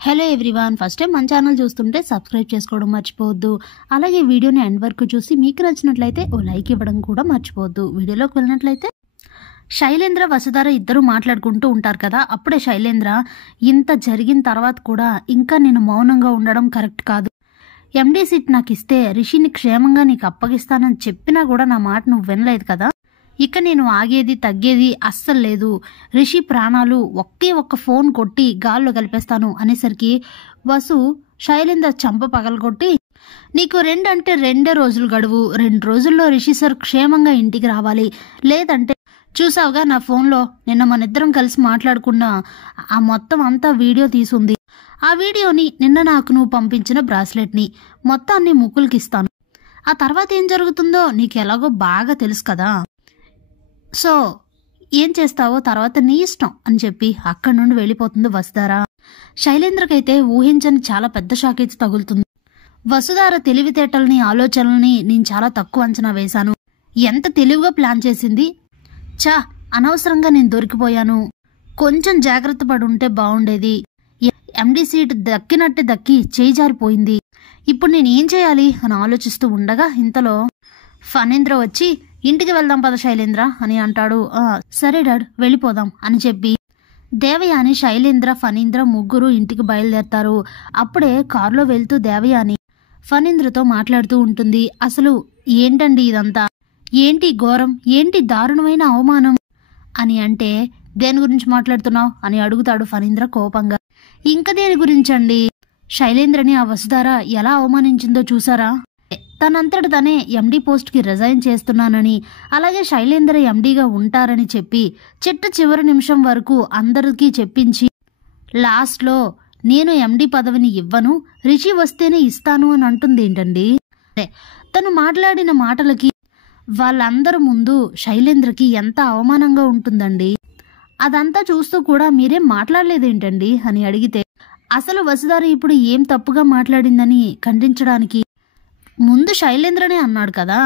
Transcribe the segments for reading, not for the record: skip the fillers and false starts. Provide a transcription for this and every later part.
Hello everyone, first time మన channel చూస్తుంటే subscribe చేసుకోవడం మర్చిపోవద్దు. అలాగే వీడియోని ఎండ్ వరకు చూసి మీకు నచ్చినట్లయితే ఓ లైక్ ఇవ్వడం కూడా మర్చిపోవద్దు. వీడియోలోకి వెళ్ళినట్లయితే శైలేంద్ర వసుధార ఇద్దరు మాట్లాడుకుంటూ ఉంటారు కదా. అప్పుడే శైలేంద్ర, ఇంత జరిగిన తర్వాత కూడా ఇంకా నేను మౌనంగా ఉండడం కరెక్ట్ కాదు. ఎండీ సీట్ నాకు ఇస్తే రిషిని క్షేమంగా నీకు అప్పగిస్తానని చెప్పినా కూడా నా మాట నువ్వు వినలేదు కదా. ఇక నేను ఆగేది తగ్గేది అస్సలు లేదు. రిషి ప్రాణాలు ఒకే ఒక్క ఫోన్ కొట్టి గాల్లో కలిపేస్తాను అనేసరికి వసు శైలేంద్ర చంప పగలగొట్టి, నీకు 2 అంటే 2 రోజులు గడువు, 2 రోజుల్లో రిషి సార్ క్షేమంగా ఇంటికి రావాలి, లేదంటే చూసావుగా నా ఫోన్లో నిన్న మనిద్దరం కలిసి మాట్లాడుకున్న ఆ మొత్తం అంతా వీడియో తీసుంది. ఆ వీడియోని నిన్న నాకు నువ్వు పంపించిన బ్రాస్లెట్ని మొత్తాన్ని ముక్కులకిస్తాను. ఆ తర్వాత ఏం జరుగుతుందో నీకు ఎలాగో బాగా తెలుసు కదా. సో ఏం చేస్తావో తర్వాత నీ ఇష్టం అని చెప్పి అక్కడి నుండి వెళ్ళిపోతుంది వసుధార. శైలేంద్రకైతే ఊహించని చాలా పెద్ద షాక్ అయితే తగులుతుంది. వసుధార తెలివితేటల్ని ఆలోచనల్ని నేను చాలా తక్కువ అంచనా వేశాను. ఎంత తెలివిగా ప్లాన్ చేసింది. అనవసరంగా నేను దొరికిపోయాను. కొంచెం జాగ్రత్త పడి ఉంటే బాగుండేది. ఎండీ సీట్ దక్కినట్టే దక్కి చేయి జారిపోయింది. ఇప్పుడు నేను ఏం చేయాలి అని ఆలోచిస్తూ ఉండగా ఇంతలో ఫణీంద్ర వచ్చి, ఇంటికి వెళ్దాం పద శైలేంద్ర అని అంటాడు. సరే డాడ్ వెళ్ళిపోదాం అని చెప్పి దేవయాని, శైలేంద్ర, ఫణీంద్ర ముగ్గురు ఇంటికి బయలుదేరతారు. అప్పుడే కారులో వెళ్తూ దేవయాని ఫణీంద్రతో మాట్లాడుతూ ఉంటుంది. అసలు ఏంటండి ఇదంతా, ఏంటి ఘోరం, ఏంటి దారుణమైన అవమానం అని అంటే, దేని గురించి మాట్లాడుతున్నావు అని అడుగుతాడు ఫణీంద్ర కోపంగా. ఇంకా దేని గురించండి, శైలేంద్రని ఆ వసుధార ఎలా అవమానించిందో చూసారా. తనంతట తనే ఎండీ పోస్ట్కి రిజైన్ చేస్తున్నానని, అలాగే శైలేంద్ర ఎండీగా ఉంటారని చెప్పి చివరి నిమిషం వరకు అందరికీ చెప్పించి లాస్ట్లో నేను ఎండీ పదవిని ఇవ్వను, రిషి వస్తేనే ఇస్తాను అని అంటుంది ఏంటండి. తను మాట్లాడిన మాటలకి వాళ్ళందరి ముందు శైలేంద్రకి ఎంత అవమానంగా ఉంటుందండి. అదంతా చూస్తూ కూడా మీరేం మాట్లాడలేదేంటండి అని అడిగితే, అసలు వసుధార ఇప్పుడు ఏం తప్పుగా మాట్లాడిందని ఖండించడానికి ముందు శైలేంద్రనే అన్నాడు కదా,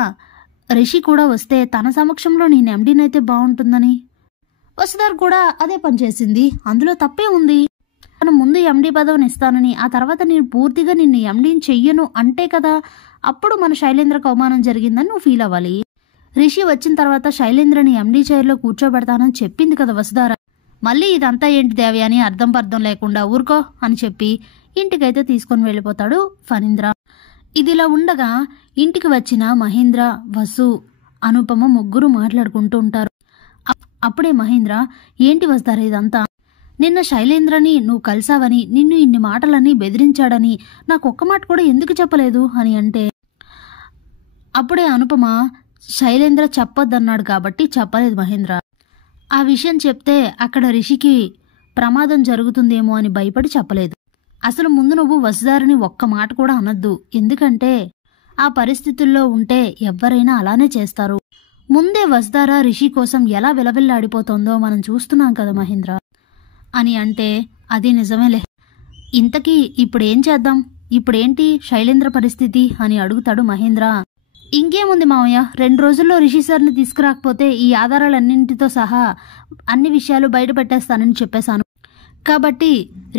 రిషి కూడా వస్తే తన సమక్షంలో నేను ఎండీనైతే బాగుంటుందని. వసుధార కూడా అదే పని చేసింది, అందులో తప్పే ఉంది. తను ముందు ఎండీ పదవిని ఇస్తానని, ఆ తర్వాత నేను పూర్తిగా నిన్ను ఎండీని చెయ్యను అంటే కదా అప్పుడు మన శైలేంద్రకు అవమానం జరిగిందని నువ్వు ఫీల్ అవ్వాలి. రిషి వచ్చిన తర్వాత శైలేంద్రని ఎండీ చైర్లో కూర్చోబెడతానని చెప్పింది కదా వసుధార. మళ్ళీ ఇదంతా ఏంటి దేవయాని, అర్థం పర్థం లేకుండా ఊరుకో అని చెప్పి ఇంటికైతే తీసుకొని వెళ్ళిపోతాడు ఫణీంద్ర. ఇదిలా ఉండగా ఇంటికి వచ్చిన మహేంద్ర, వసు, అనుపమ ముగ్గురు మాట్లాడుకుంటూ ఉంటారు. అప్పుడే మహేంద్ర, ఏంటి వసుధార ఇదంతా, నిన్న శైలేంద్రని నువ్వు కలిసావని, నిన్ను ఇన్ని మాటలన్నీ బెదిరించాడని నాకు ఒక్క మాట కూడా ఎందుకు చెప్పలేదు అని అంటే, అప్పుడే అనుపమ, శైలేంద్ర చెప్పొద్దన్నాడు కాబట్టి చెప్పలేదు మహేంద్ర. ఆ విషయం చెప్తే అక్కడ రిషికి ప్రమాదం జరుగుతుందేమో అని భయపడి చెప్పలేదు. అసలు ముందు నువ్వు వసుధారని ఒక్క మాట కూడా అనొద్దు, ఎందుకంటే ఆ పరిస్థితుల్లో ఉంటే ఎవ్వరైనా అలానే చేస్తారు. ముందే వసుధార రిషి కోసం ఎలా విలవిల్లాడిపోతుందో మనం చూస్తున్నాం కదా మహేంద్ర అని అంటే, అది నిజమేలే, ఇంతకీ ఇప్పుడేం చేద్దాం, ఇప్పుడేంటి శైలేంద్ర పరిస్థితి అని అడుగుతాడు మహేంద్ర. ఇంకేముంది మావయ్య, 2 రోజుల్లో రిషి సార్ని తీసుకురాకపోతే ఈ ఆధారాలన్నింటితో సహా అన్ని విషయాలు బయట పెట్టేస్తానని చెప్పేశాను. కాబట్టి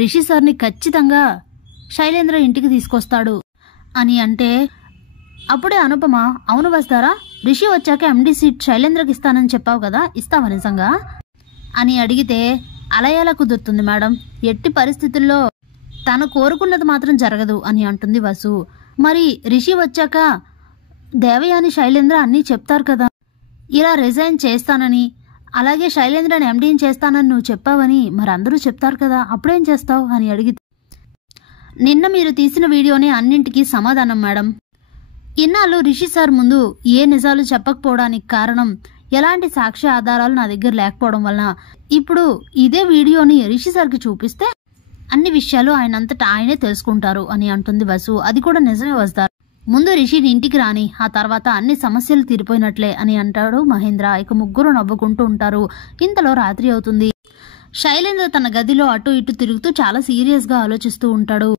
రిషి సార్ని ఖచ్చితంగా శైలేంద్ర ఇంటికి తీసుకొస్తాడు అని అంటే, అప్పుడే అనుపమ, అవును వసుధార, రిషి వచ్చాక ఎండీ సీట్ శైలేంద్రకి ఇస్తానని చెప్పావు కదా, ఇస్తావా నిజంగా అని అడిగితే, అలా ఎలా కుదురుతుంది మేడం, ఎట్టి పరిస్థితుల్లో తను కోరుకున్నది మాత్రం జరగదు అని అంటుంది వసు. మరి రిషి వచ్చాక దేవయాని, శైలేంద్ర అన్నీ చెప్తారు కదా, ఇలా రిజైన్ చేస్తానని, అలాగే శైలేంద్రని ఎండీని చేస్తానని నువ్వు చెప్పావని మరి అందరూ చెప్తారు కదా, అప్పుడేం చేస్తావు అని అడిగితే, నిన్న మీరు తీసిన వీడియోనే అన్నింటికీ సమాధానం మేడం. ఇన్నాళ్ళు రిషి సార్ ముందు ఏ నిజాలు చెప్పకపోవడానికి కారణం ఎలాంటి సాక్ష్య ఆధారాలు నా దగ్గర లేకపోవడం వలన, ఇప్పుడు ఇదే వీడియోని రిషి సార్కి చూపిస్తే అన్ని విషయాలు ఆయనంతటా ఆయనే తెలుసుకుంటారు అని అంటుంది వసు. అది కూడా నిజమే వసుధార, ముందు రిషిని ఇంటికి రాని, ఆ తర్వాత అన్ని సమస్యలు తీరిపోయినట్లే అని అంటాడు మహేంద్ర. ఇక ముగ్గురు నవ్వుకుంటూ ఉంటారు. ఇంతలో రాత్రి అవుతుంది. శైలేంద్ర తన గదిలో అటు ఇటు తిరుగుతూ చాలా సీరియస్గా ఆలోచిస్తూ ఉంటాడు.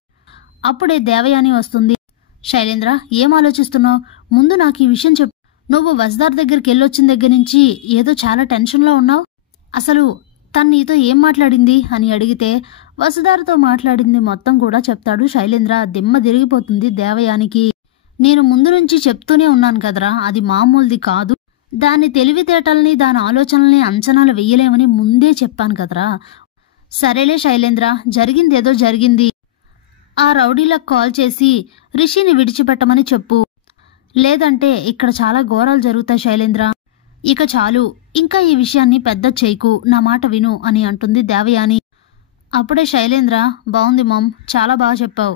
అప్పుడే దేవయాని వస్తుంది. శైలేంద్ర, ఏం ఆలోచిస్తున్నావు, ముందు నాకు ఈ విషయం చెప్పు. నువ్వు వసుధార దగ్గరికి వెళ్ళొచ్చిన దగ్గర నుంచి ఏదో చాలా టెన్షన్లో ఉన్నావు, అసలు తను నీతో ఏం మాట్లాడింది అని అడిగితే, వసుధారతో మాట్లాడింది మొత్తం కూడా చెప్తాడు శైలేంద్ర. దిమ్మ తిరిగిపోతుంది దేవయానికి. నేను ముందు నుంచి చెప్తూనే ఉన్నాను కదరా, అది మామూలుది కాదు. దాని తెలివితేటల్ని దాని ఆలోచనల్ని అంచనాలు వెయ్యలేమని ముందే చెప్పాను కదరా. సరేలే శైలేంద్ర, జరిగిందేదో జరిగింది. ఆ రౌడీలకు కాల్ చేసి రిషిని విడిచిపెట్టమని చెప్పు. లేదంటే ఇక్కడ చాలా ఘోరాలు జరుగుతాయి శైలేంద్ర. ఇక చాలు, ఇంకా ఈ విషయాన్ని పెద్ద చేయకు, నా మాట విను అని అంటుంది దేవయాని. అప్పుడే శైలేంద్ర, బావుంది మామ్, చాలా బాగా చెప్పావు,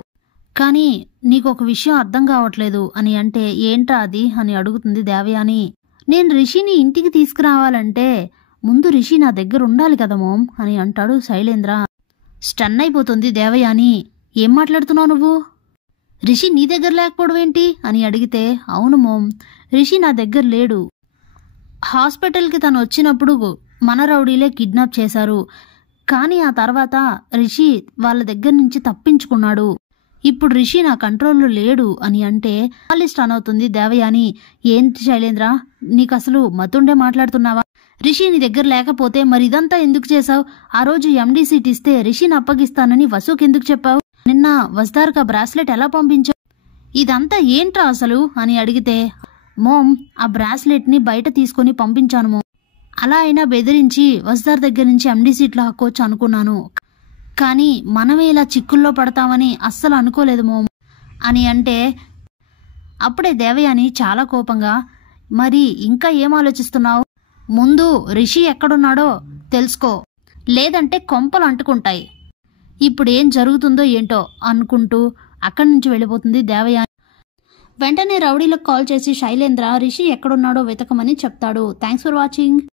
కానీ నీకొక విషయం అర్థం కావట్లేదు అని అంటే, ఏంట్రా అది అని అడుగుతుంది దేవయాని. నేను రిషిని ఇంటికి తీసుకురావాలంటే ముందు రిషి నా దగ్గర ఉండాలి కదా మోమ్ అని అంటాడు శైలేంద్ర. స్టన్ అయిపోతుంది దేవయాని. ఏం మాట్లాడుతున్నావు నువ్వు? రిషి నీ దగ్గర లేకపోవడం ఏంటి అని అడిగితే, అవును మోమ్, రిషి నా దగ్గర లేడు. హాస్పిటల్కి తను వచ్చినప్పుడు మన రౌడీలే కిడ్నాప్ చేశారు. కానీ ఆ తర్వాత రిషి వాళ్ళ దగ్గర నుంచి తప్పించుకున్నాడు. ఇప్పుడు రిషి నా కంట్రోల్లో లేడు అని అంటే మళ్ళీ స్టన్ అవుతుంది దేవయాని. ఏంటి శైలేంద్ర, నీకు అసలు మతుండే మాట్లాడుతున్నావా? రిషి నీ దగ్గర లేకపోతే మరి ఇదంతా ఎందుకు చేశావు? ఆ రోజు ఎండీ సీట్ ఇస్తే రిషిని అప్పగిస్తానని వసుకి ఎందుకు చెప్పావు? నిన్న వసుధారక బ్రాస్లెట్ ఎలా పంపించావు? ఇదంతా ఏంట్రా అసలు అని అడిగితే, మోమ్, ఆ బ్రాస్లెట్ని బయట తీసుకొని పంపించాను మోమ్. అలా అయినా బెదిరించి వసుధార్ దగ్గర నుంచి ఎండీ సీట్లో హక్కోవచ్చు అనుకున్నాను. కానీ మనమే ఇలా చిక్కుల్లో పడతామని అస్సలు అనుకోలేదు మోమ్ అని అంటే, అప్పుడే దేవయాని చాలా కోపంగా, మరి ఇంకా ఏం ఆలోచిస్తున్నావు? ముందు రిషి ఎక్కడున్నాడో తెలుసుకో, లేదంటే కొంపలు అంటుకుంటాయి. ఇప్పుడు ఏం జరుగుతుందో ఏంటో అనుకుంటూ అక్కడి నుంచి వెళ్ళిపోతుంది దేవయాని. వెంటనే రౌడీలకు కాల్ చేసి శైలేంద్ర రిషి ఎక్కడున్నాడో వెతకమని చెప్తాడు. Thanks for watching.